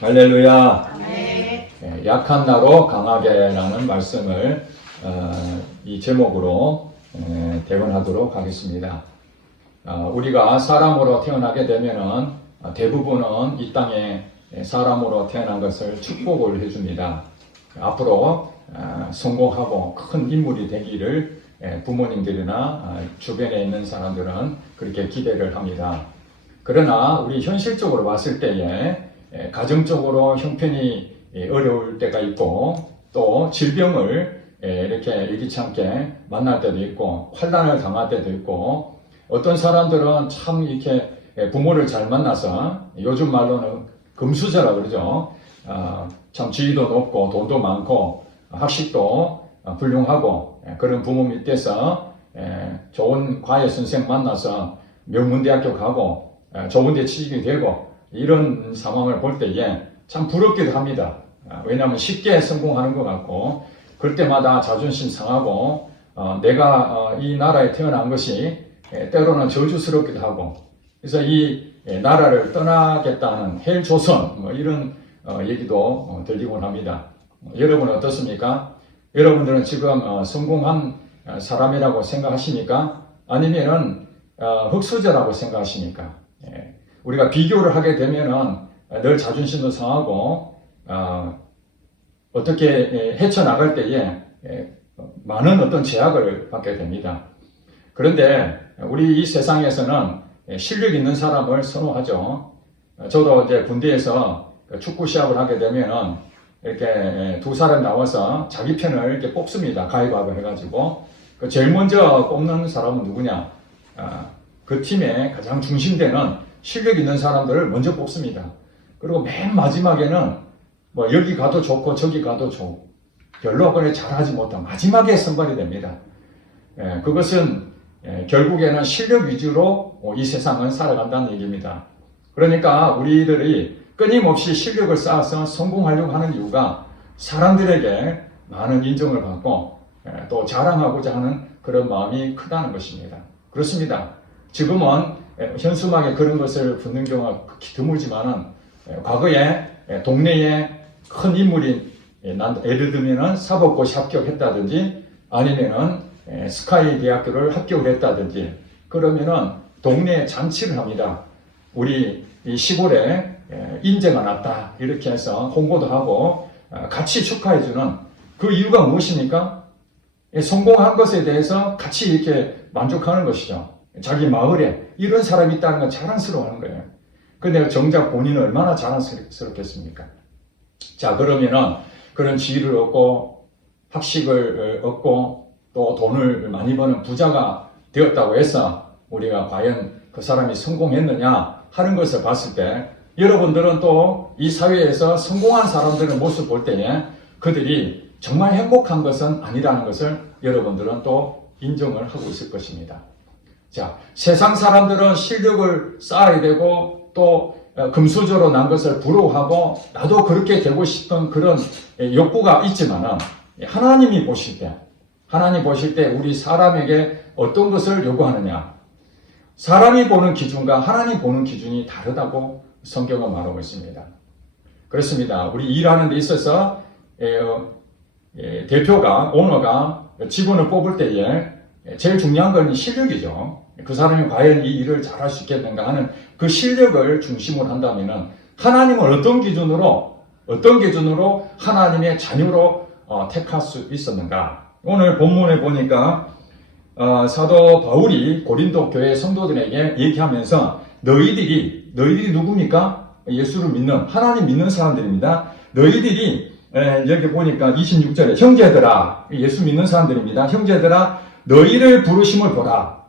할렐루야. 네. 약한 나로 강하게라는 말씀을 이 제목으로 대언하도록 하겠습니다. 우리가 사람으로 태어나게 되면은 대부분은 이 땅에 사람으로 태어난 것을 축복을 해줍니다. 앞으로 성공하고 큰 인물이 되기를 부모님들이나 주변에 있는 사람들은 그렇게 기대를 합니다. 그러나 우리 현실적으로 봤을 때에 가정적으로 형편이 어려울 때가 있고 또 질병을 이렇게 예기치 않게 만날 때도 있고 환난을 당할 때도 있고 어떤 사람들은 참 이렇게 부모를 잘 만나서 요즘 말로는 금수저라 그러죠. 참 지위도 높고 돈도 많고 학식도 훌륭하고 그런 부모 밑에서 좋은 과외 선생 만나서 명문대학교 가고 좋은 데 취직이 되고 이런 상황을 볼 때에 참 부럽기도 합니다. 왜냐하면 쉽게 성공하는 것 같고 그럴 때마다 자존심 상하고 내가 이 나라에 태어난 것이 때로는 저주스럽기도 하고 그래서 이 나라를 떠나겠다는 헬조선 뭐 이런 얘기도 들리곤 합니다. 여러분은 어떻습니까? 여러분들은 지금 성공한 사람이라고 생각하십니까? 아니면은 흑수저라고 생각하십니까? 우리가 비교를 하게 되면은 늘 자존심도 상하고 어떻게 헤쳐나갈 때에 많은 어떤 제약을 받게 됩니다. 그런데 우리 이 세상에서는 실력 있는 사람을 선호하죠. 저도 이제 군대에서 축구 시합을 하게 되면은 이렇게 두 사람 나와서 자기 편을 이렇게 뽑습니다. 가위바위보 해가지고 제일 먼저 뽑는 사람은 누구냐? 그 팀의 가장 중심되는 실력 있는 사람들을 먼저 뽑습니다. 그리고 맨 마지막에는 뭐 여기 가도 좋고 저기 가도 좋고 별로 그래 잘하지 못한 마지막에 선발이 됩니다. 그것은 결국에는 실력 위주로 이 세상은 살아간다는 얘기입니다. 그러니까 우리들이 끊임없이 실력을 쌓아서 성공하려고 하는 이유가 사람들에게 많은 인정을 받고 또 자랑하고자 하는 그런 마음이 크다는 것입니다. 그렇습니다. 지금은 현수막에 그런 것을 붙는 경우가 극히 드물지만은 과거에 동네에 큰 인물이 예를 들면은 사법고시 합격했다든지 아니면은 스카이 대학교를 합격을 했다든지 그러면은 동네에 잔치를 합니다. 우리 이 시골에 인재가 났다 이렇게 해서 홍보도 하고 같이 축하해주는 그 이유가 무엇입니까? 성공한 것에 대해서 같이 이렇게 만족하는 것이죠. 자기 마을에 이런 사람이 있다는 건 자랑스러워하는 거예요. 근데 정작 본인은 얼마나 자랑스럽겠습니까? 자, 그러면은 그런 지위를 얻고 학식을 얻고 또 돈을 많이 버는 부자가 되었다고 해서 우리가 과연 그 사람이 성공했느냐 하는 것을 봤을 때 여러분들은 또 이 사회에서 성공한 사람들의 모습 볼 때에 그들이 정말 행복한 것은 아니라는 것을 여러분들은 또 인정을 하고 있을 것입니다. 자, 세상 사람들은 실력을 쌓아야 되고 또 금수저로 난 것을 부러워하고 나도 그렇게 되고 싶은 그런 욕구가 있지만은 하나님 보실 때 우리 사람에게 어떤 것을 요구하느냐? 사람이 보는 기준과 하나님 보는 기준이 다르다고 성경은 말하고 있습니다. 그렇습니다. 우리 일하는 데 있어서 대표가, 오너가 직원을 뽑을 때에 제일 중요한 건 실력이죠. 그 사람이 과연 이 일을 잘할 수 있겠는가 하는 그 실력을 중심으로 한다면은 하나님은 어떤 기준으로 하나님의 자녀로 택할 수 있었는가? 오늘 본문에 보니까 사도 바울이 고린도 교회 성도들에게 얘기하면서 너희들이 누굽니까? 예수를 믿는 하나님 믿는 사람들입니다. 너희들이 여기 보니까 26절에 형제들아 예수 믿는 사람들입니다. 형제들아 너희를 부르심을 보라.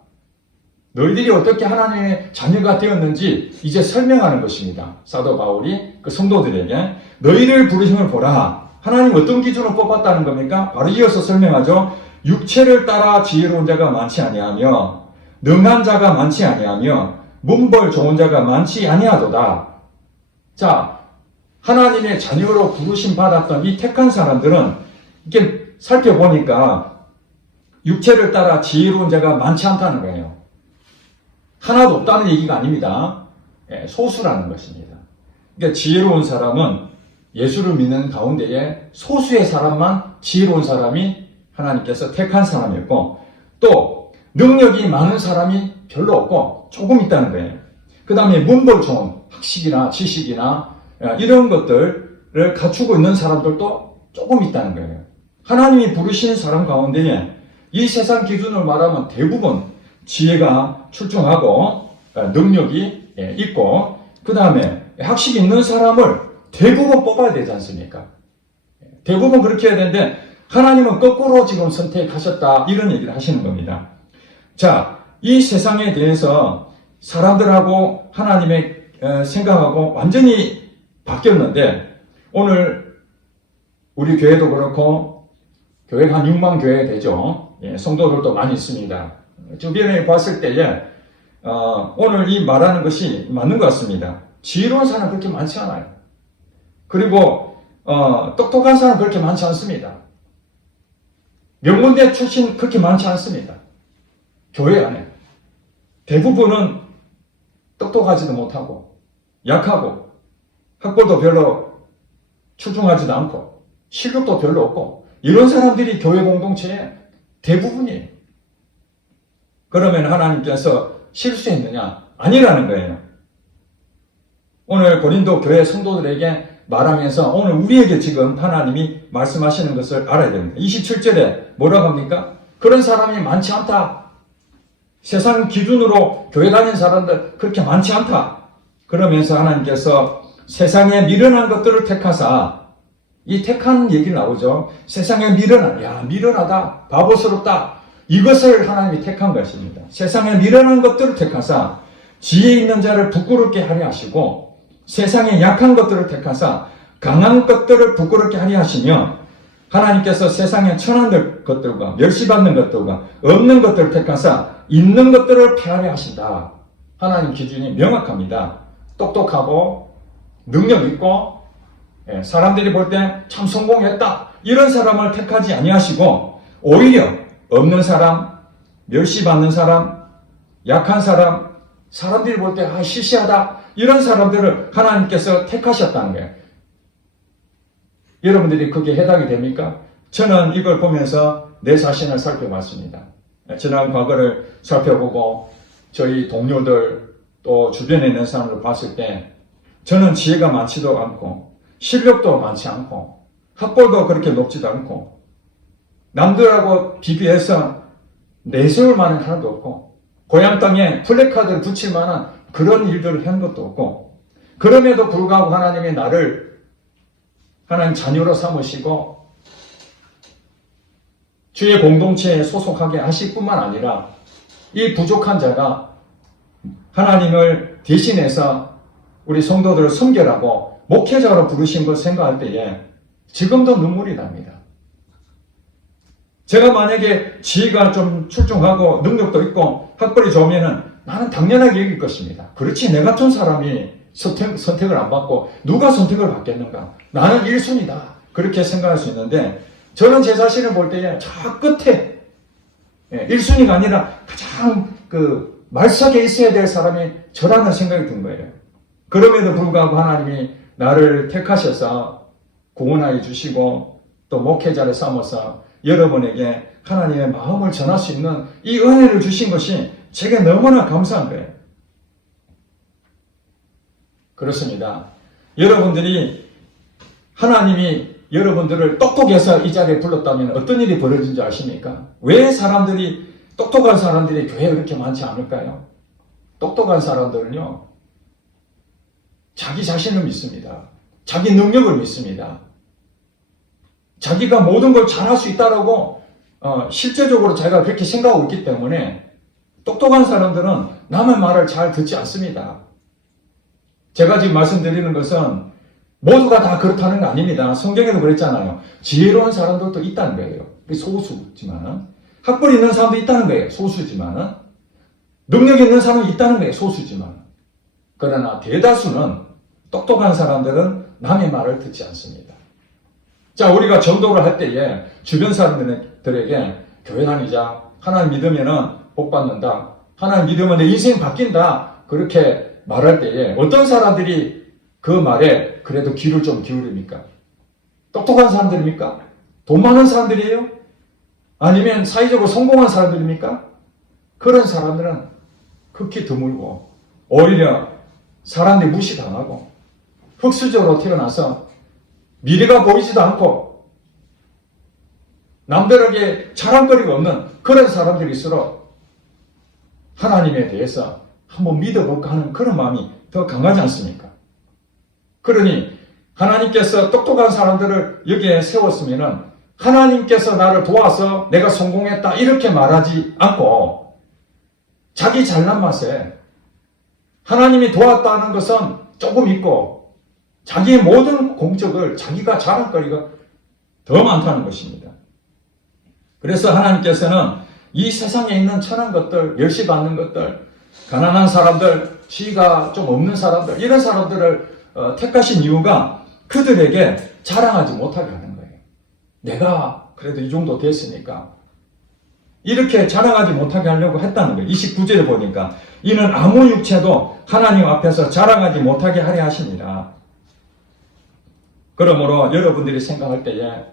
너희들이 어떻게 하나님의 자녀가 되었는지 이제 설명하는 것입니다. 사도 바울이 그 성도들에게 너희를 부르심을 보라. 하나님 어떤 기준으로 뽑았다는 겁니까? 바로 이어서 설명하죠. 육체를 따라 지혜로운 자가 많지 아니하며 능한 자가 많지 아니하며 문벌 좋은 자가 많지 아니하도다. 자, 하나님의 자녀로 부르심 받았던 이 택한 사람들은 이렇게 살펴보니까 육체를 따라 지혜로운 자가 많지 않다는 거예요. 하나도 없다는 얘기가 아닙니다. 소수라는 것입니다. 그러니까 지혜로운 사람은 예수를 믿는 가운데에 소수의 사람만 지혜로운 사람이 하나님께서 택한 사람이었고, 또 능력이 많은 사람이 별로 없고 조금 있다는 거예요. 그 다음에 문벌 좋은 학식이나 지식이나 이런 것들을 갖추고 있는 사람들도 조금 있다는 거예요. 하나님이 부르시는 사람 가운데에 이 세상 기준으로 말하면 대부분 지혜가 출중하고 능력이 있고, 그 다음에 학식이 있는 사람을 대부분 뽑아야 되지 않습니까? 대부분 그렇게 해야 되는데 하나님은 거꾸로 지금 선택하셨다, 이런 얘기를 하시는 겁니다. 자, 이 세상에 대해서 사람들하고 하나님의 생각하고 완전히 바뀌었는데, 오늘 우리 교회도 그렇고 교회가 한 6만 교회 되죠. 성도들도 많이 있습니다. 주변에 봤을 때에 오늘 이 말하는 것이 맞는 것 같습니다. 지혜로운 사람 그렇게 많지 않아요. 그리고 똑똑한 사람 그렇게 많지 않습니다. 명문대 출신 그렇게 많지 않습니다. 교회 안에 대부분은 똑똑하지도 못하고 약하고 학벌도 별로 출중하지도 않고 실력도 별로 없고, 이런 사람들이 교회 공동체의 대부분이에요. 그러면 하나님께서 실수했느냐? 아니라는 거예요. 오늘 고린도 교회 성도들에게 말하면서 오늘 우리에게 지금 하나님이 말씀하시는 것을 알아야 됩니다. 27절에 뭐라고 합니까? 그런 사람이 많지 않다. 세상 기준으로 교회 다니는 사람들 그렇게 많지 않다. 그러면서 하나님께서 세상에 미련한 것들을 택하사, 이 택한 얘기 나오죠. 세상에 미련하다, 바보스럽다, 이것을 하나님이 택한 것입니다. 세상에 미련한 것들을 택하사 지혜 있는 자를 부끄럽게 하려 하시고, 세상에 약한 것들을 택하사 강한 것들을 부끄럽게 하려 하시며, 하나님께서 세상에 천한 것들과 멸시받는 것들과 없는 것들을 택하사 있는 것들을 폐하려 하신다. 하나님 기준이 명확합니다. 똑똑하고 능력 있고 사람들이 볼 때 참 성공했다, 이런 사람을 택하지 아니하시고, 오히려 없는 사람, 멸시받는 사람, 약한 사람, 사람들이 볼 때 시시하다, 이런 사람들을 하나님께서 택하셨다는 거예요. 여러분들이 그게 해당이 됩니까? 저는 이걸 보면서 내 자신을 살펴봤습니다. 지난 과거를 살펴보고 저희 동료들 또 주변에 있는 사람들 봤을 때 저는 지혜가 많지도 않고 실력도 많지 않고 학벌도 그렇게 높지도 않고 남들하고 비교해서 내세울 만한 하나도 없고 고향 땅에 플래카드를 붙일 만한 그런 일들을 한 것도 없고, 그럼에도 불구하고 하나님이 나를 하나님 자녀로 삼으시고 주의 공동체에 소속하게 하실 뿐만 아니라 이 부족한 자가 하나님을 대신해서 우리 성도들을 섬겨라고 목회자로 부르신 걸 생각할 때에 지금도 눈물이 납니다. 제가 만약에 지혜가 좀 출중하고 능력도 있고 학벌이 좋으면은 나는 당연하게 여길 것입니다. 그렇지, 내 같은 사람이 선택을 안 받고 누가 선택을 받겠는가? 나는 1순위다. 그렇게 생각할 수 있는데, 저는 제 자신을 볼 때에 저 끝에 1순위가 아니라 가장 말석에 있어야 될 사람이 저라는 생각이 든 거예요. 그럼에도 불구하고 하나님이 나를 택하셔서 구원하여 주시고 또 목회자를 삼아서 여러분에게 하나님의 마음을 전할 수 있는 이 은혜를 주신 것이 제게 너무나 감사한 거예요. 그렇습니다. 여러분들이 하나님이 여러분들을 똑똑해서 이 자리에 불렀다면 어떤 일이 벌어진 줄 아십니까? 왜 똑똑한 사람들이 교회에 그렇게 많지 않을까요? 똑똑한 사람들은요, 자기 자신을 믿습니다. 자기 능력을 믿습니다. 자기가 모든 걸 잘할 수 있다라고 실제적으로 자기가 그렇게 생각하고 있기 때문에 똑똑한 사람들은 남의 말을 잘 듣지 않습니다. 제가 지금 말씀드리는 것은 모두가 다 그렇다는 거 아닙니다. 성경에도 그랬잖아요. 지혜로운 사람들도 있다는 거예요. 소수지만은. 학벌 있는 사람도 있다는 거예요. 소수지만은. 능력 있는 사람이 있다는 거예요. 소수지만. 그러나 대다수는 똑똑한 사람들은 남의 말을 듣지 않습니다. 자, 우리가 전도를 할 때에 주변 사람들에게 교회 다니자, 하나님 믿으면은 복 받는다, 하나님 믿으면 내 인생 바뀐다, 그렇게 말할 때에 어떤 사람들이 그 말에 그래도 귀를 좀 기울입니까? 똑똑한 사람들입니까? 돈 많은 사람들이에요? 아니면 사회적으로 성공한 사람들입니까? 그런 사람들은 극히 드물고 오히려 사람들이 무시당하고 흙수저로 태어나서 미래가 보이지도 않고 남들에게 자랑거리가 없는 그런 사람들일수록 하나님에 대해서 한번 믿어볼까 하는 그런 마음이 더 강하지 않습니까? 그러니 하나님께서 똑똑한 사람들을 여기에 세웠으면 하나님께서 나를 도와서 내가 성공했다 이렇게 말하지 않고 자기 잘난 맛에 하나님이 도왔다는 것은 조금 있고 자기의 모든 공적을 자기가 자랑거리가 더 많다는 것입니다. 그래서 하나님께서는 이 세상에 있는 천한 것들, 멸시받는 것들, 가난한 사람들, 지위가 좀 없는 사람들, 이런 사람들을 택하신 이유가 그들에게 자랑하지 못하게 하는 거예요. 내가 그래도 이 정도 됐으니까 이렇게 자랑하지 못하게 하려고 했다는 거예요. 29절에 보니까 이는 아무 육체도 하나님 앞에서 자랑하지 못하게 하려 하십니다. 그러므로 여러분들이 생각할 때에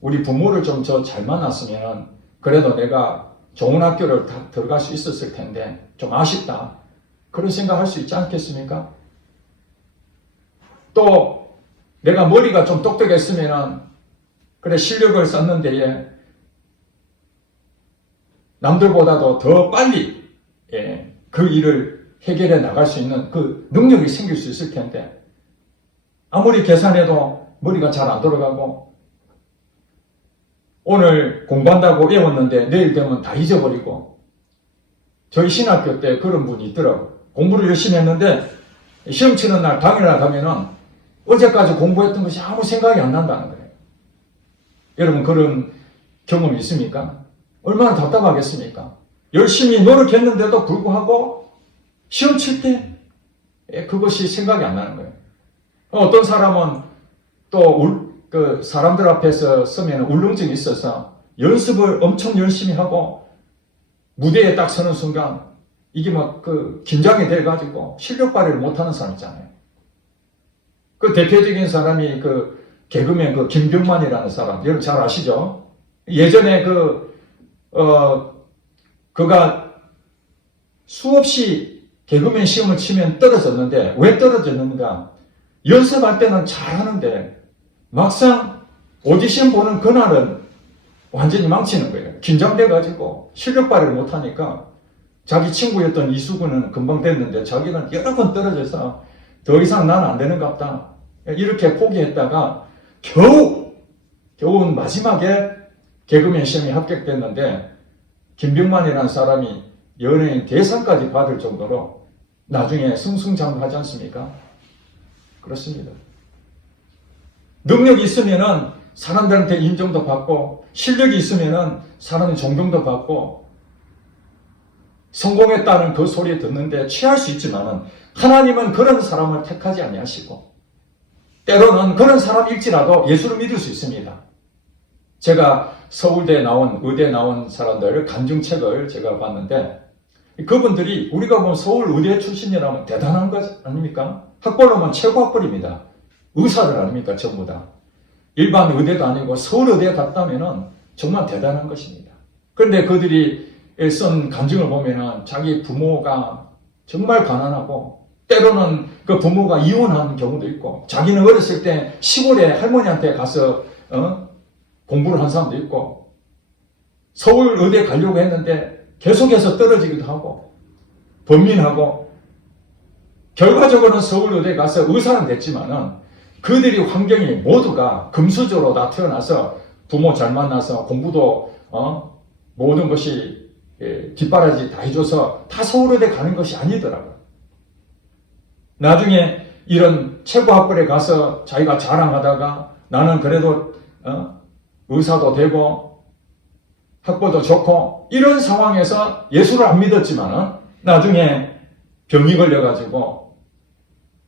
우리 부모를 좀 저 잘 만났으면 그래도 내가 좋은 학교를 다 들어갈 수 있었을 텐데 좀 아쉽다. 그런 생각할 수 있지 않겠습니까? 또 내가 머리가 좀 똑똑했으면 그래 실력을 썼는데 남들보다도 더 빨리 그 일을 해결해 나갈 수 있는 그 능력이 생길 수 있을 텐데 아무리 계산해도 머리가 잘 안 돌아가고 오늘 공부한다고 외웠는데 내일 되면 다 잊어버리고 저희 신학교 때 그런 분이 있더라고요. 공부를 열심히 했는데 시험 치는 날 당일날 가면은 어제까지 공부했던 것이 아무 생각이 안 난다는 거예요. 여러분 그런 경험이 있습니까? 얼마나 답답하겠습니까? 열심히 노력했는데도 불구하고 시험 칠 때 그것이 생각이 안 나는 거예요. 어떤 사람은 또 그 사람들 앞에서 서면 울렁증이 있어서 연습을 엄청 열심히 하고 무대에 딱 서는 순간 이게 막 그 긴장이 돼가지고 실력 발휘를 못하는 사람 있잖아요. 그 대표적인 사람이 그 개그맨 그 김병만이라는 사람, 여러분 잘 아시죠? 예전에 그가 수없이 개그맨 시험을 치면 떨어졌는데 왜 떨어졌는가? 연습할 때는 잘하는데 막상 오디션 보는 그날은 완전히 망치는 거예요. 긴장돼가지고 실력 발휘를 못하니까 자기 친구였던 이수근은 금방 됐는데 자기는 여러 번 떨어져서 더 이상 나는 안 되는 것 같다. 이렇게 포기했다가 겨우 마지막에 개그맨 시험에 합격됐는데 김병만이라는 사람이 연예인 대상까지 받을 정도로 나중에 승승장구하지 않습니까? 그렇습니다. 능력이 있으면은 사람들한테 인정도 받고 실력이 있으면은 사람의 존경도 받고 성공했다는 그 소리 듣는데 취할 수 있지만은 하나님은 그런 사람을 택하지 아니하시고 때로는 그런 사람일지라도 예수를 믿을 수 있습니다. 제가 서울대 나온 의대 나온 사람들 간증책을 제가 봤는데 그분들이 우리가 보면 서울 의대 출신이라면 대단한 것 아닙니까? 학벌로만 최고 학벌입니다. 의사들 아닙니까? 전부 다. 일반 의대도 아니고 서울 의대에 갔다면은 정말 대단한 것입니다. 그런데 그들이 쓴 간증을 보면은 자기 부모가 정말 가난하고 때로는 그 부모가 이혼한 경우도 있고 자기는 어렸을 때 시골에 할머니한테 가서 공부를 한 사람도 있고 서울 의대 가려고 했는데 계속해서 떨어지기도 하고 범민하고 결과적으로는 서울 의대 가서 의사는 됐지만은 그들이 환경이 모두가 금수저로 다 태어나서 부모 잘 만나서 공부도 모든 것이 뒷바라지 다 해줘서 다 서울의대 가는 것이 아니더라고요. 나중에 이런 최고 학벌에 가서 자기가 자랑하다가 나는 그래도 의사도 되고 학벌도 좋고 이런 상황에서 예수를 안 믿었지만은 나중에 병이 걸려가지고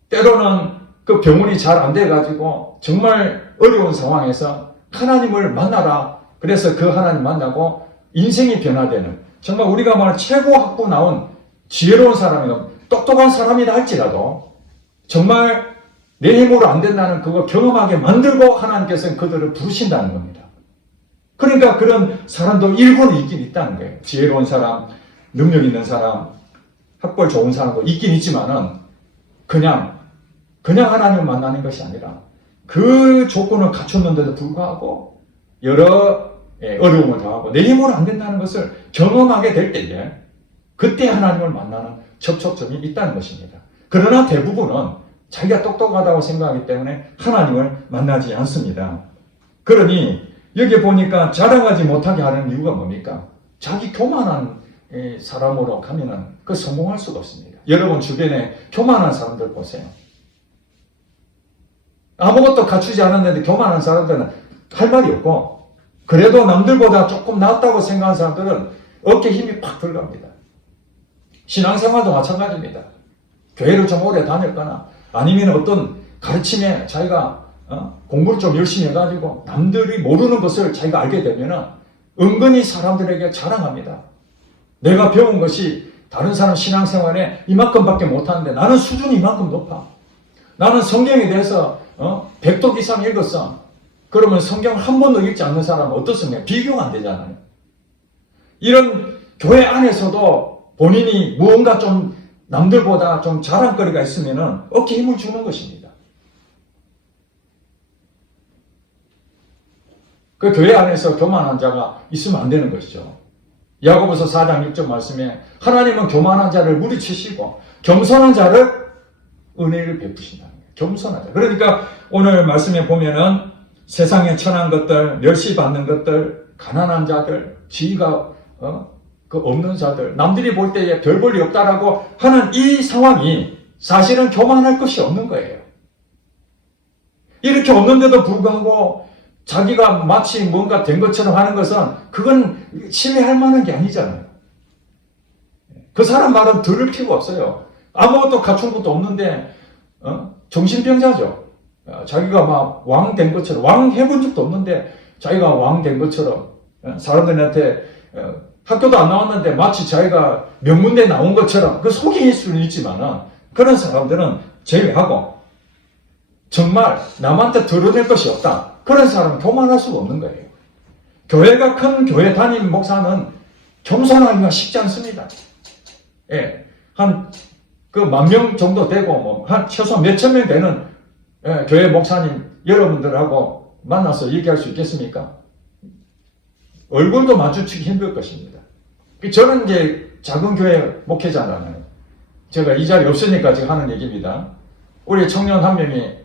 때로는 그 병원이 잘 안 돼가지고 정말 어려운 상황에서 하나님을 만나라. 그래서 그 하나님 만나고 인생이 변화되는 정말 우리가 말하는 최고 학부 나온 지혜로운 사람이나 똑똑한 사람이다 할지라도 정말 내 힘으로 안 된다는 그거 경험하게 만들고 하나님께서는 그들을 부르신다는 겁니다. 그러니까 그런 사람도 일부는 있긴 있다는 거예요. 지혜로운 사람, 능력 있는 사람, 학벌 좋은 사람도 있긴 있지만은 그냥 하나님을 만나는 것이 아니라 그 조건을 갖췄는데도 불구하고 여러 어려움을 당하고 내 힘으로 안 된다는 것을 경험하게 될 때에 그때 하나님을 만나는 접촉점이 있다는 것입니다. 그러나 대부분은 자기가 똑똑하다고 생각하기 때문에 하나님을 만나지 않습니다. 그러니 여기 보니까 자랑하지 못하게 하는 이유가 뭡니까? 자기 교만한 사람으로 가면은 그 성공할 수가 없습니다. 여러분 주변에 교만한 사람들 보세요. 아무것도 갖추지 않았는데 교만한 사람들은 할 말이 없고 그래도 남들보다 조금 낫다고 생각하는 사람들은 어깨 힘이 팍 들어갑니다. 신앙생활도 마찬가지입니다. 교회를 좀 오래 다녔거나 아니면 어떤 가르침에 자기가 공부를 좀 열심히 해가지고 남들이 모르는 것을 자기가 알게 되면 은근히 사람들에게 자랑합니다. 내가 배운 것이 다른 사람 신앙생활에 이만큼밖에 못하는데 나는 수준이 이만큼 높아. 나는 성경에 대해서 100독 이상 읽었어. 그러면 성경 한 번도 읽지 않는 사람은 어떻습니까? 비교가 안 되잖아요. 이런 교회 안에서도 본인이 무언가 좀 남들보다 좀 자랑거리가 있으면 어깨 힘을 주는 것입니다. 그 교회 안에서 교만한 자가 있으면 안 되는 것이죠. 야고보서 4장 6절 말씀에 하나님은 교만한 자를 물리치시고 겸손한 자를 은혜를 베푸신다는 거예요. 겸손한 자. 그러니까 오늘 말씀에 보면은 세상에 천한 것들, 멸시받는 것들, 가난한 자들, 지위가 그 없는 자들, 남들이 볼 때에 별 볼일 없다라고 하는 이 상황이 사실은 교만할 것이 없는 거예요. 이렇게 없는데도 불구하고 자기가 마치 뭔가 된 것처럼 하는 것은 그건 신뢰할 만한 게 아니잖아요. 그 사람 말은 들을 필요가 없어요. 아무것도 갖춘 것도 없는데 정신병자죠. 자기가 막 왕 된 것처럼 왕 해본 적도 없는데 자기가 왕 된 것처럼 사람들한테 학교도 안 나왔는데 마치 자기가 명문대 나온 것처럼 그 속일 수는 있지만 그런 사람들은 제외하고 정말 남한테 드러낼 것이 없다. 그런 사람은 교만할 수가 없는 거예요. 교회가 큰 교회 다니는 목사는 겸손하기가 쉽지 않습니다. 예, 한 그 10,000명 정도 되고 한 최소 몇천 명 되는 교회 목사님 여러분들하고 만나서 얘기할 수 있겠습니까? 얼굴도 마주치기 힘들 것입니다. 저는 이제 작은 교회 목회자잖아요. 제가 이 자리에 없으니까 지금 하는 얘기입니다. 우리 청년 한 명이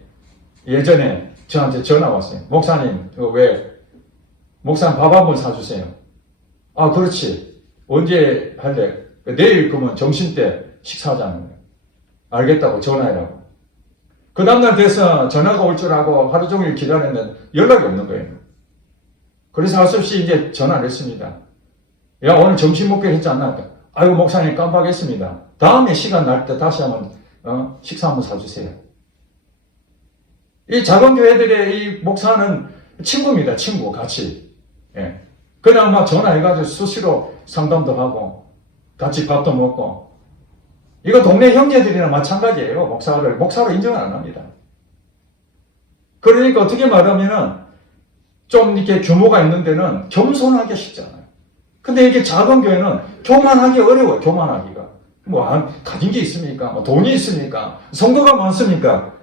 예전에 저한테 전화 왔어요. 목사님, 목사님 밥 한 번 사주세요. 아, 그렇지. 언제 할래? 내일 그러면 점심때 식사하자는 거예요. 알겠다고 전화해라고. 그 다음날 돼서 전화가 올 줄 알고 하루 종일 기다렸는데 연락이 없는 거예요. 그래서 할 수 없이 이제 전화를 했습니다. 야, 오늘 점심 먹기로 했지 않나? 아이고, 목사님 깜빡했습니다. 다음에 시간 날 때 다시 한번, 식사 한번 사주세요. 이 작은 교회들의 이 목사는 친구입니다. 친구, 같이. 예. 그냥 막 전화해가지고 수시로 상담도 하고, 같이 밥도 먹고. 이거 동네 형제들이랑 마찬가지예요. 목사로 인정을 안 합니다. 그러니까 어떻게 말하면은, 좀 이렇게 규모가 있는 데는 겸손하기 쉽잖아요. 근데 이게 작은 교회는 교만하기 어려워요. 교만하기가. 가진 게 있습니까? 돈이 있습니까? 성도가 많습니까?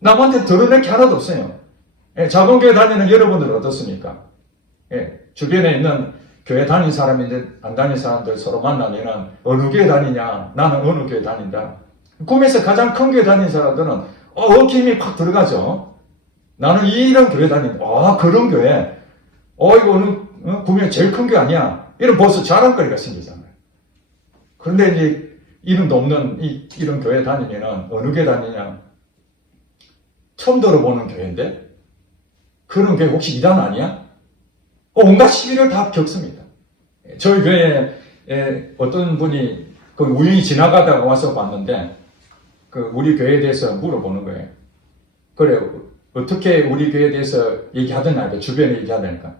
남한테 드러낼 게 하나도 없어요. 예, 작은 교회 다니는 여러분들은 어떻습니까? 예, 주변에 있는 교회 다닌 사람인데 안 다닌 사람들 서로 만나면 어느 교회 다니냐? 나는 어느 교회 다닌다. 꿈에서 가장 큰 교회 다닌 사람들은 어깨 힘이 팍 들어가죠. 나는 이런 교회 다닌다. 그런 교회. 이거는 구미에 제일 큰 교회 아니야. 이런 벌써 자랑거리가 생기잖아요. 그런데 이제 이름도 없는 이런 교회 다니면은 어느 교회 다니냐? 처음 들어보는 교회인데 그런 교회 혹시 이단 아니야? 온갖 시비를 다 겪습니다. 저희 교회에 어떤 분이 우연히 지나가다가 와서 봤는데 우리 교회에 대해서 물어보는 거예요. 그래, 어떻게 우리 교회에 대해서 얘기하더냐, 주변에 얘기하다니까.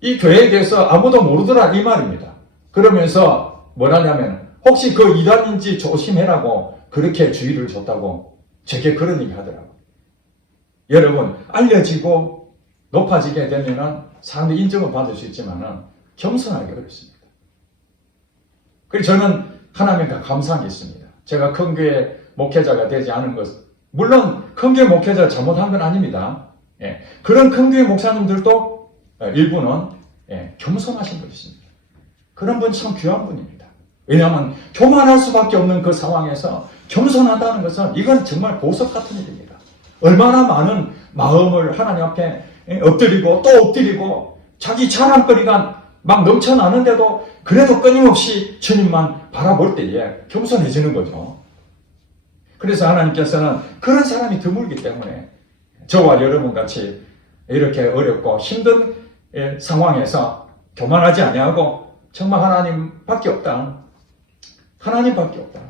이 교회에 대해서 아무도 모르더라, 이 말입니다. 그러면서 뭐라냐면, 혹시 그 이단인지 조심해라고 그렇게 주의를 줬다고. 제게 그런 얘기 하더라고요. 여러분, 알려지고 높아지게 되면은 사람들이 인정을 받을 수 있지만은 겸손하기 어렵습니다. 그래서 저는 하나님께 감사한 게 있습니다. 제가 큰 교회 목회자가 되지 않은 것, 물론 큰 교회 목회자가 잘못한 건 아닙니다. 예, 그런 큰 교회 목사님들도 일부는 겸손하신 분이십니다. 그런 분 참 귀한 분입니다. 왜냐하면 교만할 수밖에 없는 그 상황에서 겸손하다는 것은 이건 정말 보석 같은 일입니다. 얼마나 많은 마음을 하나님 앞에 엎드리고 또 엎드리고 자기 자랑거리가 막 넘쳐나는데도 그래도 끊임없이 주님만 바라볼 때에 겸손해지는 거죠. 그래서 하나님께서는 그런 사람이 드물기 때문에 저와 여러분 같이 이렇게 어렵고 힘든 상황에서 교만하지 아니하고 정말 하나님밖에 없다. 하나님밖에 없다.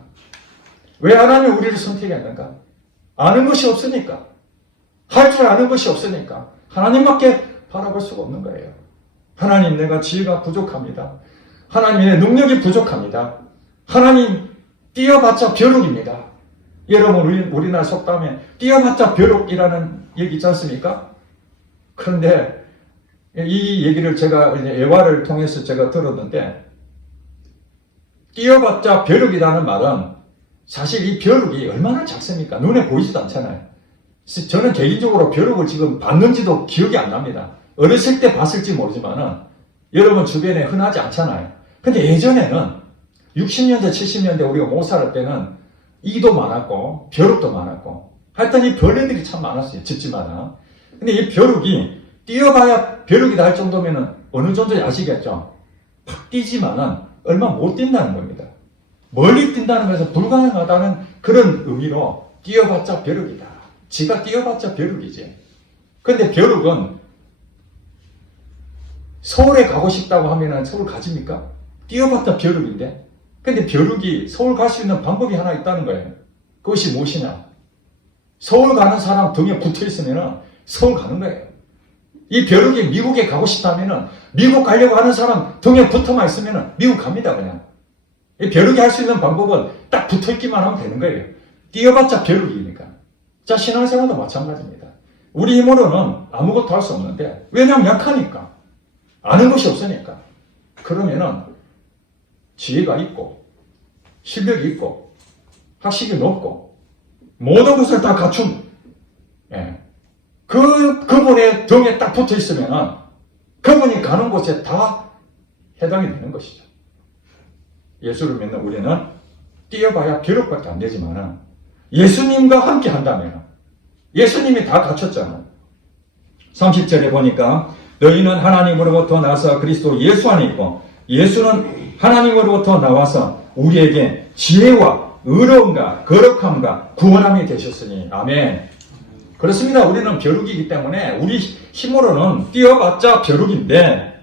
왜 하나님이 우리를 선택했는가? 아는 것이 없으니까. 할 줄 아는 것이 없으니까. 하나님밖에 바라볼 수가 없는 거예요. 하나님, 내가 지혜가 부족합니다. 하나님의 능력이 부족합니다. 하나님, 뛰어봤자 벼룩입니다. 여러분, 우리나라 속담에 뛰어봤자 벼룩이라는 얘기 있지 않습니까? 그런데 이 얘기를 제가 예화를 통해서 제가 들었는데, 뛰어봤자 벼룩이라는 말은 사실 이 벼룩이 얼마나 작습니까? 눈에 보이지도 않잖아요. 저는 개인적으로 벼룩을 지금 봤는지도 기억이 안 납니다. 어렸을 때 봤을지 모르지만은 여러분 주변에 흔하지 않잖아요. 근데 예전에는 60년대, 70년대 우리가 못 살을 때는 이도 많았고 벼룩도 많았고 하여튼 이 벌레들이 참 많았어요. 집집마다. 근데 이 벼룩이 뛰어봐야 벼룩이다 할 정도면은 어느 정도 아시겠죠? 팍 뛰지만은 얼마 못 뛴다는 겁니다. 멀리 뛴다는 것은 불가능하다는 그런 의미로 뛰어봤자 벼룩이다. 지가 뛰어봤자 벼룩이지. 근데 벼룩은 서울에 가고 싶다고 하면은 서울 가집니까? 뛰어봤자 벼룩인데. 근데 벼룩이 서울 갈 수 있는 방법이 하나 있다는 거예요. 그것이 무엇이냐? 서울 가는 사람 등에 붙어 있으면은 서울 가는 거예요. 이 벼룩이 미국에 가고 싶다면은 미국 가려고 하는 사람 등에 붙어만 있으면은 미국 갑니다, 그냥. 이 벼룩이 할 수 있는 방법은 딱 붙어 있기만 하면 되는 거예요. 뛰어봤자 벼룩이니까. 자, 신앙생활도 마찬가지입니다. 우리 힘으로는 아무것도 할 수 없는데, 왜냐하면 약하니까. 아는 것이 없으니까. 그러면은 지혜가 있고, 실력이 있고, 학식이 높고, 모든 것을 다 갖춘, 그분의 등에 딱 붙어 있으면은 그분이 가는 곳에 다 해당이 되는 것이죠. 예수를 믿는 우리는 뛰어봐야 벼룩밖에 안 되지만은 예수님과 함께 한다면 예수님이 다 갖췄잖아요. 30절에 보니까 너희는 하나님으로부터 나서 그리스도 예수 안에 있고 예수는 하나님으로부터 나와서 우리에게 지혜와 의로움과 거룩함과 구원함이 되셨으니 아멘. 그렇습니다. 우리는 벼룩이기 때문에 우리 힘으로는 뛰어봤자 벼룩인데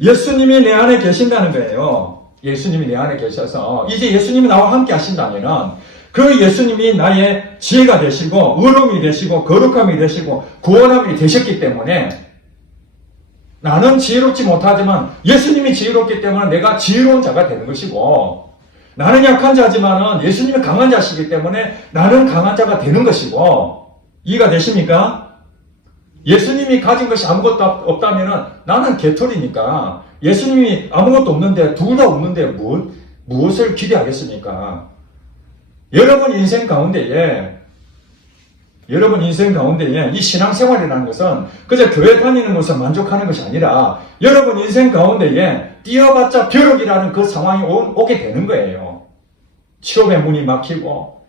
예수님이 내 안에 계신다는 거예요. 예수님이 내 안에 계셔서 이제 예수님이 나와 함께 하신다면 그 예수님이 나의 지혜가 되시고 의로움이 되시고 거룩함이 되시고 구원함이 되셨기 때문에 나는 지혜롭지 못하지만 예수님이 지혜롭기 때문에 내가 지혜로운 자가 되는 것이고 나는 약한 자지만 예수님이 강한 자시기 때문에 나는 강한 자가 되는 것이고 이해가 되십니까? 예수님이 가진 것이 아무것도 없다면 나는 개털이니까 예수님이 아무것도 없는데 둘 다 없는데 무엇을 기대하겠습니까? 여러분 인생 가운데에 이 신앙생활이라는 것은 그저 교회 다니는 것을 만족하는 것이 아니라 여러분 인생 가운데에 뛰어봤자 벼룩이라는 그 상황이 오게 되는 거예요. 취업의 문이 막히고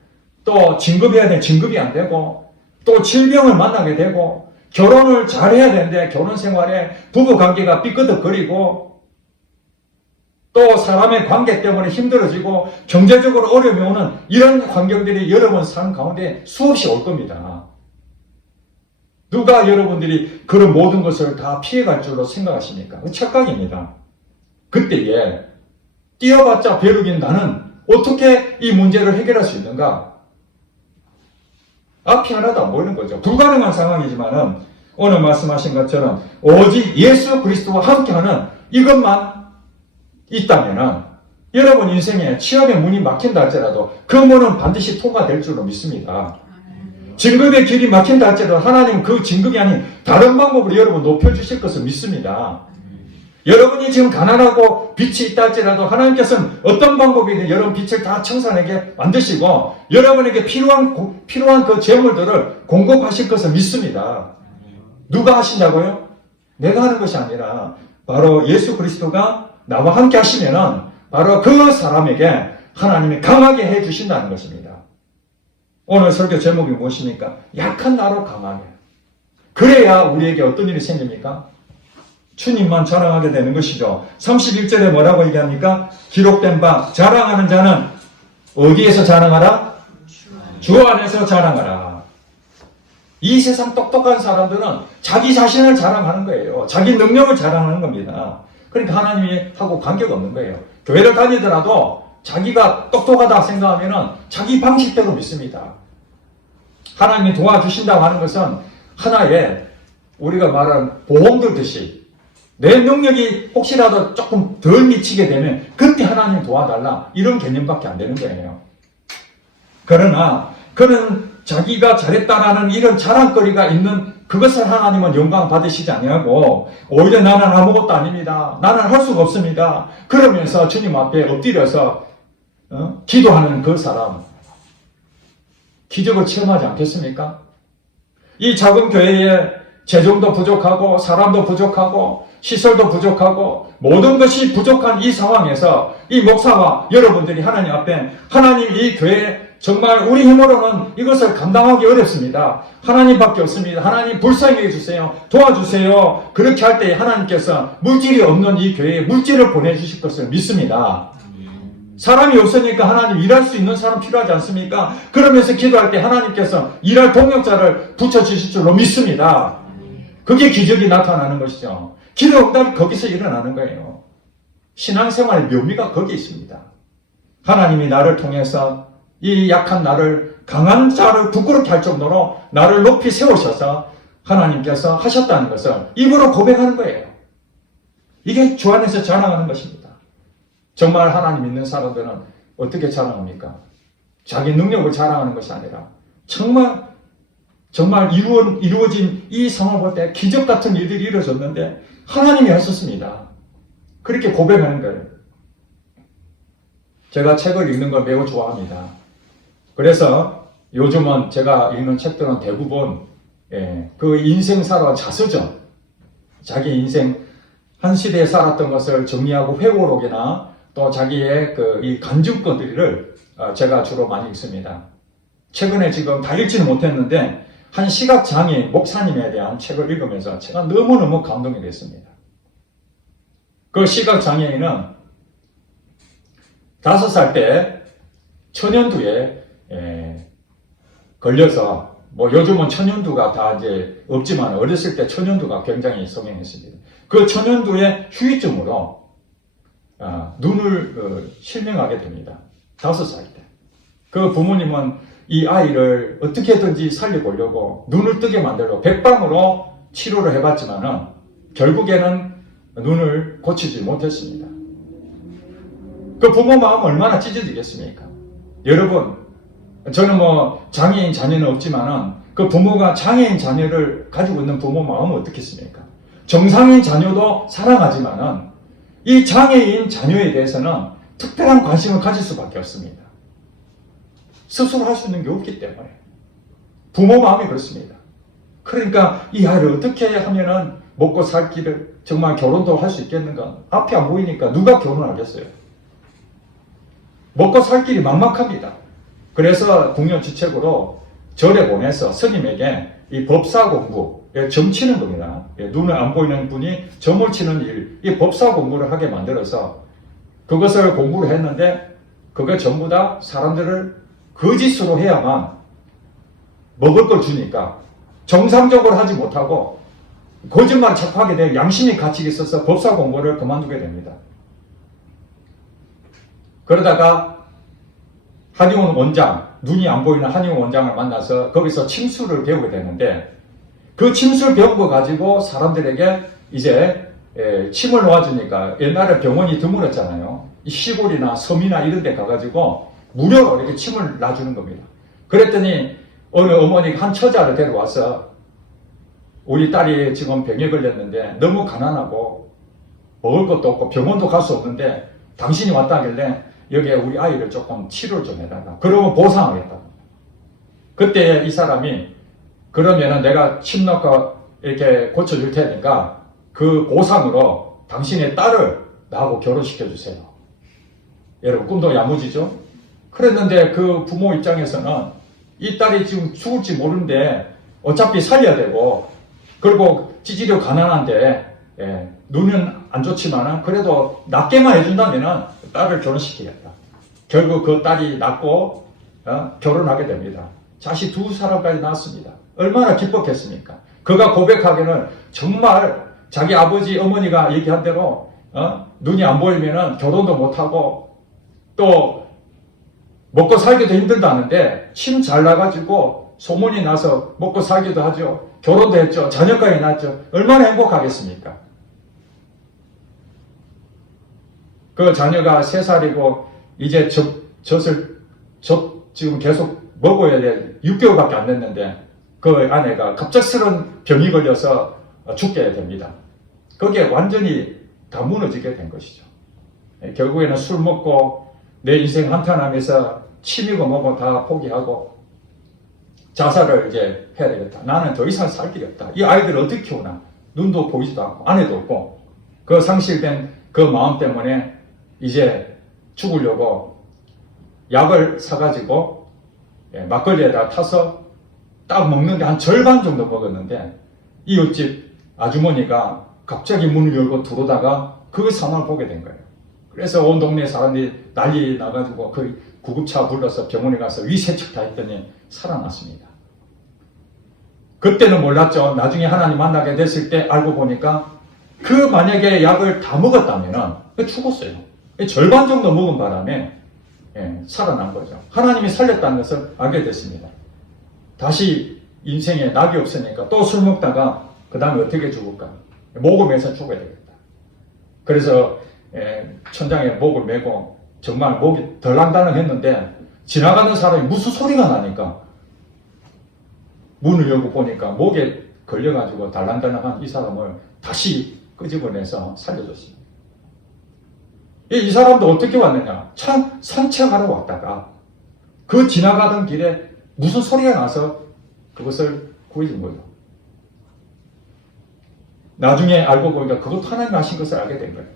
또 진급해야 되는 진급이 안 되고 또 질병을 만나게 되고 결혼을 잘해야 되는데 결혼 생활에 부부관계가 삐끄덕거리고 또 사람의 관계 때문에 힘들어지고 경제적으로 어려움이 오는 이런 환경들이 여러분 삶 가운데 수없이 올 겁니다. 누가 여러분들이 그런 모든 것을 다 피해갈 줄로 생각하십니까? 그 착각입니다. 그때에 뛰어봤자 벼룩인 나는 어떻게 이 문제를 해결할 수 있는가? 앞이 하나도 안 보이는 거죠. 불가능한 상황이지만은 오늘 말씀하신 것처럼 오직 예수 그리스도와 함께하는 이것만 있다면은 여러분 인생에 취업의 문이 막힌다 할지라도 그 문은 반드시 통과될 줄로 믿습니다. 진급의 길이 막힌다 할지라도 하나님은 그 진급이 아닌 다른 방법으로 여러분 높여주실 것을 믿습니다. 여러분이 지금 가난하고 빛이 있다 할지라도 하나님께서는 어떤 방법이든 여러분 빛을 다 청산하게 만드시고 여러분에게 필요한 그 재물들을 공급하실 것을 믿습니다. 누가 하신다고요? 내가 하는 것이 아니라 바로 예수 그리스도가 나와 함께 하시면은 바로 그 사람에게 하나님이 강하게 해주신다는 것입니다. 오늘 설교 제목이 무엇입니까? 약한 나로 강하게. 그래야 우리에게 어떤 일이 생깁니까? 주님만 자랑하게 되는 것이죠. 31절에 뭐라고 얘기합니까? 기록된 바 자랑하는 자는 어디에서 자랑하라? 주 안에서 자랑하라. 이 세상 똑똑한 사람들은 자기 자신을 자랑하는 거예요. 자기 능력을 자랑하는 겁니다. 그러니까 하나님이 하고 관계가 없는 거예요. 교회를 다니더라도 자기가 똑똑하다 생각하면 자기 방식대로 믿습니다. 하나님이 도와주신다고 하는 것은 하나의 우리가 말하는 보험 들듯이 내 능력이 혹시라도 조금 덜 미치게 되면 그때 하나님 도와달라 이런 개념밖에 안 되는 거예요. 그러나 그는 자기가 잘했다라는 이런 자랑거리가 있는 그것을 하나님은 영광 받으시지 아니하고 오히려 나는 아무것도 아닙니다. 나는 할 수가 없습니다. 그러면서 주님 앞에 엎드려서 기도하는 그 사람 기적을 체험하지 않겠습니까? 이 작은 교회에 재정도 부족하고 사람도 부족하고 시설도 부족하고 모든 것이 부족한 이 상황에서 이 목사와 여러분들이 하나님 앞에 하나님 이 교회 정말 우리 힘으로는 이것을 감당하기 어렵습니다. 하나님밖에 없습니다. 하나님 불쌍히 해주세요. 도와주세요. 그렇게 할 때 하나님께서 물질이 없는 이 교회에 물질을 보내주실 것을 믿습니다. 사람이 없으니까 하나님 일할 수 있는 사람 필요하지 않습니까? 그러면서 기도할 때 하나님께서 일할 동역자를 붙여주실 줄로 믿습니다. 그게 기적이 나타나는 것이죠. 기도 응답이 거기서 일어나는 거예요. 신앙생활의 묘미가 거기에 있습니다. 하나님이 나를 통해서 이 약한 나를 강한 자를 부끄럽게 할 정도로 나를 높이 세우셔서 하나님께서 하셨다는 것을 입으로 고백하는 거예요. 이게 주 안에서 자랑하는 것입니다. 정말 하나님 믿는 사람들은 어떻게 자랑합니까? 자기 능력을 자랑하는 것이 아니라 정말 이루어진 이 상황을 볼 때 기적 같은 일들이 이루어졌는데 하나님이 하셨습니다. 그렇게 고백하는 거예요. 제가 책을 읽는 걸 매우 좋아합니다. 그래서 요즘은 제가 읽는 책들은 대부분 그 인생사와 자서전, 자기 인생 한 시대에 살았던 것을 정리하고 회고록이나 또 자기의 이 간증거들을 제가 주로 많이 읽습니다. 최근에 지금 다 읽지는 못했는데 한 시각장애인 목사님에 대한 책을 읽으면서 제가 너무너무 감동이 됐습니다. 그 시각장애인은 5살 때 천연두에 걸려서 요즘은 천연두가 다 이제 없지만 어렸을 때 천연두가 굉장히 성행했습니다. 그 천연두의 후유증으로 눈을 실명하게 됩니다. 5살 때. 그 부모님은 이 아이를 어떻게든지 살려보려고 눈을 뜨게 만들고 백방으로 치료를 해봤지만은 결국에는 눈을 고치지 못했습니다. 그 부모 마음 얼마나 찢어지겠습니까? 여러분, 저는 장애인 자녀는 없지만은 그 부모가 장애인 자녀를 가지고 있는 부모 마음은 어떻겠습니까? 정상인 자녀도 사랑하지만은 이 장애인 자녀에 대해서는 특별한 관심을 가질 수밖에 없습니다. 스스로 할 수 있는 게 없기 때문에. 부모 마음이 그렇습니다. 그러니까 이 아이를 어떻게 하면은 먹고 살 길을 정말 결혼도 할 수 있겠는가? 앞이 안 보이니까 누가 결혼하겠어요? 먹고 살 길이 막막합니다. 그래서 국년주책으로 절에 보내서 스님에게 이 법사 공부, 점 치는 겁니다. 눈을 안 보이는 분이 점을 치는 일, 이 법사 공부를 하게 만들어서 그것을 공부를 했는데 그게 전부 다 사람들을 거짓으로 해야만 먹을 걸 주니까 정상적으로 하지 못하고 거짓말을 자꾸 하게 되면 양심이 갇히게 있어서 법사 공부를 그만두게 됩니다. 그러다가 한의원 원장, 눈이 안 보이는 한의원 원장을 만나서 거기서 침수를 배우게 되는데 그 침수를 배운 거 가지고 사람들에게 이제 침을 놓아주니까 옛날에 병원이 드물었잖아요. 이 시골이나 섬이나 이런 데 가가지고 무료로 이렇게 침을 놔주는 겁니다. 그랬더니 어느 어머니가 한 처자를 데려와서 우리 딸이 지금 병에 걸렸는데 너무 가난하고 먹을 것도 없고 병원도 갈 수 없는데 당신이 왔다길래 여기에 우리 아이를 조금 치료를 좀 해달라. 그러면 보상하겠다. 그때 이 사람이 그러면은 내가 침 넣고 이렇게 고쳐줄 테니까 그 보상으로 당신의 딸을 나하고 결혼시켜 주세요. 여러분 꿈도 야무지죠? 그랬는데 그 부모 입장에서는 이 딸이 지금 죽을지 모르는데 어차피 살려야 되고 그리고 지지력 가난한데 눈은 안 좋지만은 그래도 낫게만 해준다면은 딸을 결혼시키겠다. 결국 그 딸이 낫고 결혼하게 됩니다. 자식 두 사람까지 낳았습니다. 얼마나 기뻤겠습니까? 그가 고백하기는 정말 자기 아버지 어머니가 얘기한 대로 눈이 안 보이면은 결혼도 못하고 또 먹고 살기도 힘들다는데 침 잘 나가지고 소문이 나서 먹고 살기도 하죠. 결혼도 했죠. 자녀까지 낳았죠. 얼마나 행복하겠습니까? 그 자녀가 3살이고 이제 젖을 지금 계속 먹어야 돼. 6개월밖에 안 됐는데 그 아내가 갑작스런 병이 걸려서 죽게 됩니다. 거기에 완전히 다 무너지게 된 것이죠. 결국에는 술 먹고 내 인생 한탄하면서 취미고 뭐고 다 포기하고 자살을 이제 해야 되겠다. 나는 더 이상 살 길이 없다. 이 아이들을 어떻게 키우나? 눈도 보이지도 않고 아내도 없고 그 상실된 그 마음 때문에 이제 죽으려고 약을 사가지고 막걸리에다 타서 딱 먹는데 한 절반 정도 먹었는데 이웃집 아주머니가 갑자기 문을 열고 들어오다가 그 상황을 보게 된 거예요. 그래서 온 동네 사람들이 난리 나가지고 그 구급차 불러서 병원에 가서 위세척 다 했더니 살아났습니다. 그때는 몰랐죠. 나중에 하나님 만나게 됐을 때 알고 보니까 그 만약에 약을 다 먹었다면 죽었어요. 절반 정도 먹은 바람에 살아난 거죠. 하나님이 살렸다는 것을 알게 됐습니다. 다시 인생에 낙이 없으니까 또 술 먹다가 그 다음에 어떻게 죽을까? 목을 매서 죽어야 되겠다. 그래서 천장에 목을 매고 정말 목이 덜랑달랑했는데 지나가는 사람이 무슨 소리가 나니까 문을 열고 보니까 목에 걸려가지고 달랑달랑한 이 사람을 다시 끄집어내서 살려줬습니다. 이 사람도 어떻게 왔느냐? 참 산책하러 왔다가 그 지나가던 길에 무슨 소리가 나서 그것을 구해준 거죠. 나중에 알고 보니까 그것도 하나님 하신 것을 알게 된 거예요.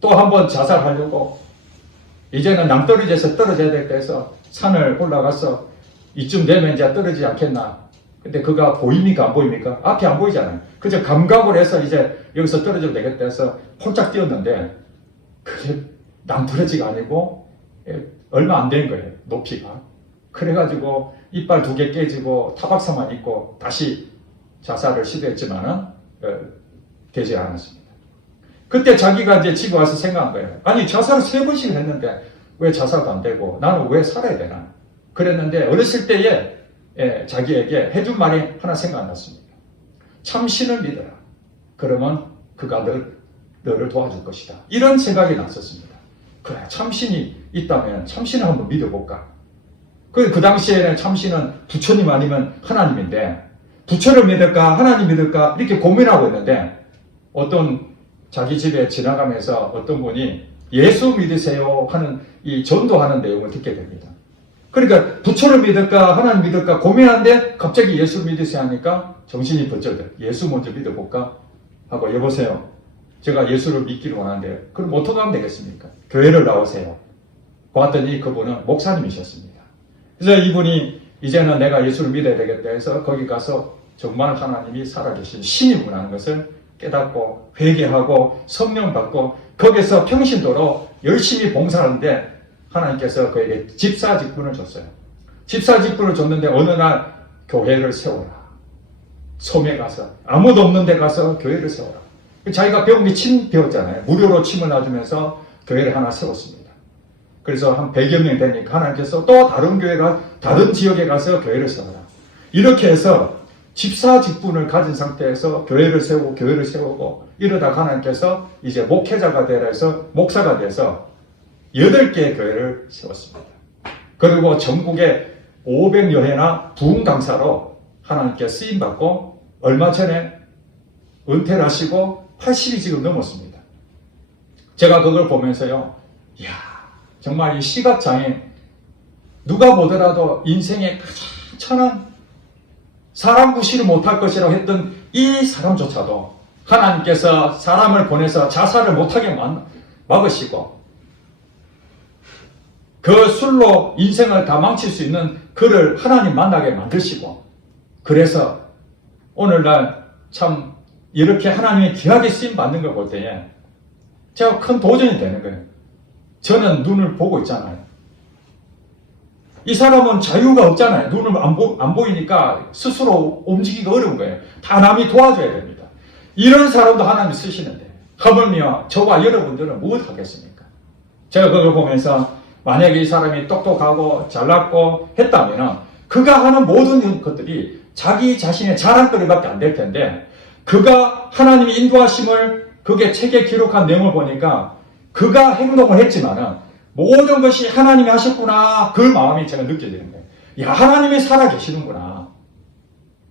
또 한 번 자살하려고 이제는 낭떠러지에서 떨어져야 될 때에서 산을 올라가서 이쯤 되면 이제 떨어지지 않겠나. 근데 그가 보입니까? 안 보입니까? 앞이 안 보이잖아요. 그저 감각으로 해서 이제 여기서 떨어져도 되겠다 해서 홀짝 뛰었는데 그게 낭떠러지가 아니고 얼마 안 된 거예요. 높이가. 그래가지고 이빨 2개 깨지고 타박사만 입고 다시 자살을 시도했지만은 되지 않았습니다. 그때 자기가 이제 집에 와서 생각한 거예요. 아니 자살을 3번씩 했는데 왜 자살도 안 되고 나는 왜 살아야 되나? 그랬는데 어렸을 때에 자기에게 해준 말이 하나 생각났습니다. 참신을 믿어라. 그러면 그가 너를 도와줄 것이다. 이런 생각이 났었습니다. 그래 참신이 있다면 참신을 한번 믿어볼까? 그 당시에는 참신은 부처님 아니면 하나님인데 부처를 믿을까 하나님 믿을까 이렇게 고민하고 있는데 어떤 자기 집에 지나가면서 어떤 분이 예수 믿으세요 하는 이 전도하는 내용을 듣게 됩니다. 그러니까 부처를 믿을까 하나님 믿을까 고민하는데 갑자기 예수 믿으세요 하니까 정신이 번쩍 들어요. 예수 먼저 믿어볼까 하고 여보세요. 제가 예수를 믿기를 원하는데 그럼 어떻게 하면 되겠습니까? 교회를 나오세요. 봤더니 그분은 목사님이셨습니다. 그래서 이분이 이제는 내가 예수를 믿어야 되겠다 해서 거기 가서 정말 하나님이 살아계신 신이구나 것을 깨닫고 회개하고 성령 받고 거기서 평신도로 열심히 봉사하는데 하나님께서 그에게 집사 직분을 줬어요. 집사 직분을 줬는데 어느 날 교회를 세워라. 섬에 가서 아무도 없는 데 가서 교회를 세워라. 자기가 배운 게 침 배웠잖아요. 무료로 침을 놔주면서 교회를 하나 세웠습니다. 그래서 한 100여 명 되니까 하나님께서 또 다른 교회가 다른 지역에 가서 교회를 세워라. 이렇게 해서 집사 직분을 가진 상태에서 교회를 세우고 이러다가 하나님께서 이제 목회자가 되라 해서 목사가 돼서 8개의 교회를 세웠습니다. 그리고 전국에 500여회나 부흥 강사로 하나님께 쓰임받고 얼마 전에 은퇴를 하시고 80이 지금 넘었습니다. 제가 그걸 보면서요, 이야, 정말 이 시각장애인, 누가 보더라도 인생의 가장 천한 사람 구실을 못할 것이라고 했던 이 사람조차도 하나님께서 사람을 보내서 자살을 못하게 막으시고 그 술로 인생을 다 망칠 수 있는 그를 하나님 만나게 만드시고, 그래서 오늘날 참 이렇게 하나님의 귀하게 쓰임 받는 걸 볼 때에 제가 큰 도전이 되는 거예요. 저는 눈을 보고 있잖아요. 이 사람은 자유가 없잖아요. 눈을 안 보이니까 스스로 움직이기가 어려운 거예요. 다 남이 도와줘야 됩니다. 이런 사람도 하나님이 쓰시는데 하물며 저와 여러분들은 무엇 하겠습니까? 제가 그걸 보면서 만약에 이 사람이 똑똑하고 잘났고 했다면 그가 하는 모든 것들이 자기 자신의 자랑거리밖에 안 될 텐데, 그가 하나님의 인도하심을 그게 책에 기록한 내용을 보니까 그가 행동을 했지만은 모든 것이 하나님이 하셨구나, 그 마음이 제가 느껴지는 거예요. 야, 하나님이 살아계시는구나.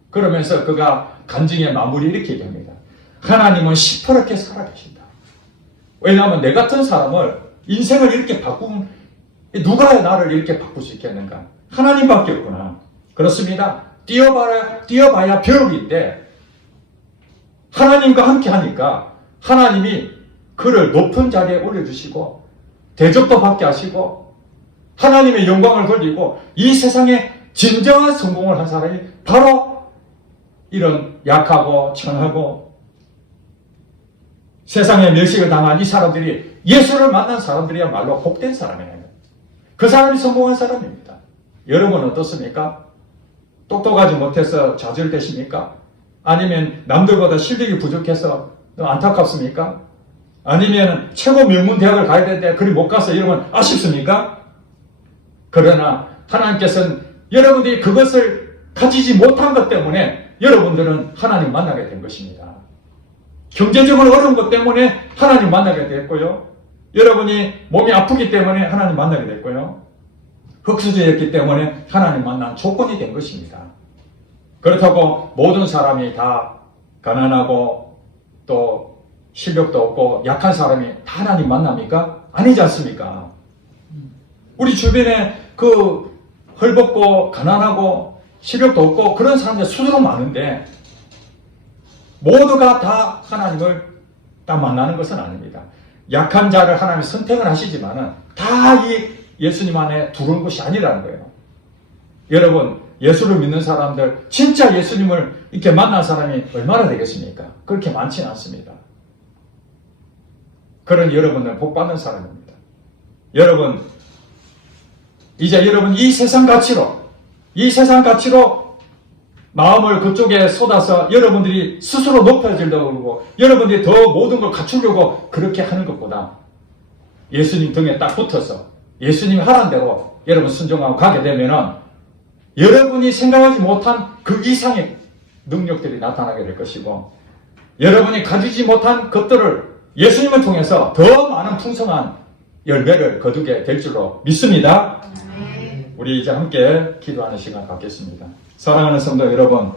그러면서 그가 간증의 마무리 이렇게 얘기합니다. 하나님은 시퍼렇게 살아계신다. 왜냐하면 내 같은 사람을 인생을 이렇게 바꾸면 누가 나를 이렇게 바꿀 수 있겠는가? 하나님밖에 없구나. 그렇습니다. 뛰어봐야 벼룩인데 하나님과 함께 하니까 하나님이 그를 높은 자리에 올려주시고 대접도 받게 하시고 하나님의 영광을 돌리고, 이 세상에 진정한 성공을 한 사람이 바로 이런 약하고 천하고 세상에 멸시를 당한 이 사람들이, 예수를 만난 사람들이야말로 복된 사람이에요. 그 사람이 성공한 사람입니다. 여러분 어떻습니까? 똑똑하지 못해서 좌절되십니까? 아니면 남들보다 실력이 부족해서 안타깝습니까? 아니면 최고 명문 대학을 가야 되는데 그리 못 가서 여러분 아쉽습니까? 그러나 하나님께서는 여러분들이 그것을 가지지 못한 것 때문에 여러분들은 하나님 만나게 된 것입니다. 경제적으로 어려운 것 때문에 하나님 만나게 됐고요. 여러분이 몸이 아프기 때문에 하나님 만나게 됐고요. 흙수저였기 때문에 하나님 만난 조건이 된 것입니다. 그렇다고 모든 사람이 다 가난하고 또 실력도 없고 약한 사람이 다 하나님 만납니까? 아니지 않습니까? 우리 주변에 그 헐벗고 가난하고 실력도 없고 그런 사람들 수두룩 많은데 모두가 다 하나님을 딱 만나는 것은 아닙니다. 약한 자를 하나님이 선택을 하시지만은 다 이 예수님 안에 들어온 것이 아니라는 거예요. 여러분, 예수를 믿는 사람들, 진짜 예수님을 이렇게 만난 사람이 얼마나 되겠습니까? 그렇게 많지는 않습니다. 그런 여러분은 복 받는 사람입니다. 여러분, 이제 여러분 이 세상 가치로 마음을 그쪽에 쏟아서 여러분들이 스스로 높여지려고 그러고 여러분들이 더 모든 걸 갖추려고 그렇게 하는 것보다 예수님 등에 딱 붙어서 예수님이 하라는 대로 여러분 순종하고 가게 되면은 여러분이 생각하지 못한 그 이상의 능력들이 나타나게 될 것이고, 여러분이 가지지 못한 것들을 예수님을 통해서 더 많은 풍성한 열매를 거두게 될 줄로 믿습니다. 우리 이제 함께 기도하는 시간 갖겠습니다. 사랑하는 성도 여러분,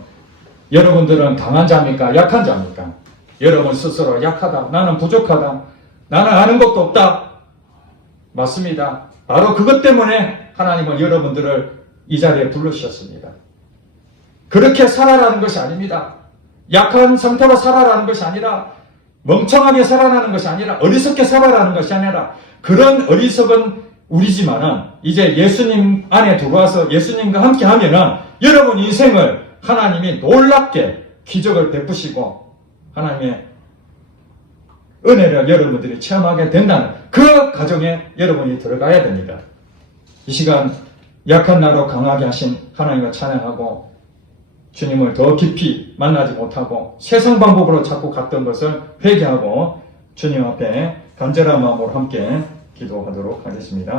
여러분들은 강한 자입니까? 약한 자입니까? 여러분 스스로 약하다, 나는 부족하다, 나는 아는 것도 없다. 맞습니다. 바로 그것 때문에 하나님은 여러분들을 이 자리에 부르셨습니다. 그렇게 살아라는 것이 아닙니다. 약한 상태로 살아라는 것이 아니라, 멍청하게 살아라는 것이 아니라, 어리석게 살아라는 것이 아니라, 그런 어리석은 우리지만은 이제 예수님 안에 들어와서 예수님과 함께 하면은 여러분 인생을 하나님이 놀랍게 기적을 베푸시고 하나님의 은혜를 여러분들이 체험하게 된다는 그 가정에 여러분이 들어가야 됩니다. 이 시간 약한 나로 강하게 하신 하나님을 찬양하고, 주님을 더 깊이 만나지 못하고 세상 방법으로 자꾸 갔던 것을 회개하고 주님 앞에 간절한 마음으로 함께 기도하도록 하겠습니다.